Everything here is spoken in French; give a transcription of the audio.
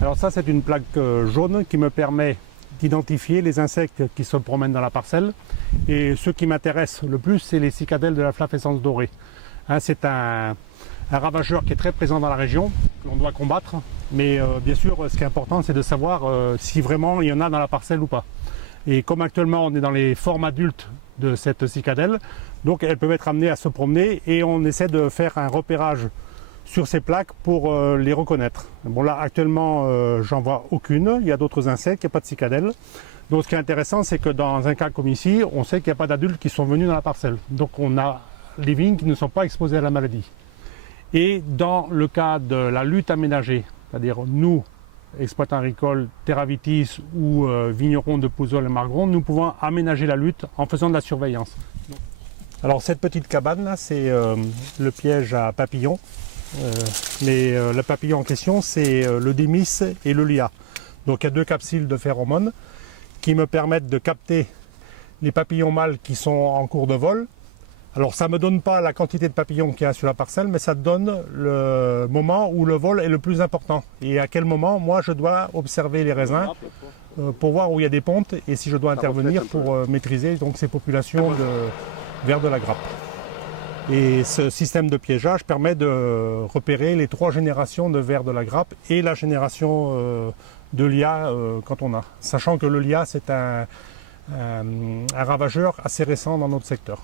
Alors ça, c'est une plaque jaune qui me permet d'identifier les insectes qui se promènent dans la parcelle. Et ce qui m'intéresse le plus, c'est les cicadelles de la flavescence dorée. Hein, c'est un ravageur qui est très présent dans la région, que l'on doit combattre. Mais bien sûr, ce qui est important, c'est de savoir si vraiment il y en a dans la parcelle ou pas. Et comme actuellement, on est dans les formes adultes de cette cicadelle, donc elles peuvent être amenées à se promener et on essaie de faire un repérage sur ces plaques pour les reconnaître. Bon là actuellement j'en vois aucune, il y a d'autres insectes, il n'y a pas de cicadelle. Donc ce qui est intéressant, c'est que dans un cas comme ici, on sait qu'il n'y a pas d'adultes qui sont venus dans la parcelle. Donc on a les vignes qui ne sont pas exposées à la maladie. Et dans le cas de la lutte aménagée, c'est-à-dire nous, exploitants agricoles, Terravitis ou vignerons de Pouzol et Margron, nous pouvons aménager la lutte en faisant de la surveillance. Alors cette petite cabane là, c'est le piège à papillons. Le papillon en question, c'est le Démis et le Lia. Donc il y a deux capsules de phéromones qui me permettent de capter les papillons mâles qui sont en cours de vol. Alors ça ne me donne pas la quantité de papillons qu'il y a sur la parcelle, mais ça donne le moment où le vol est le plus important. Et à quel moment, moi, je dois observer les raisins pour voir où il y a des pontes et si je dois intervenir pour maîtriser donc, ces populations de vers de la grappe. Et ce système de piégeage permet de repérer les 3 générations de vers de la grappe et la génération de Lia quand on a. Sachant que le Lia, c'est un ravageur assez récent dans notre secteur.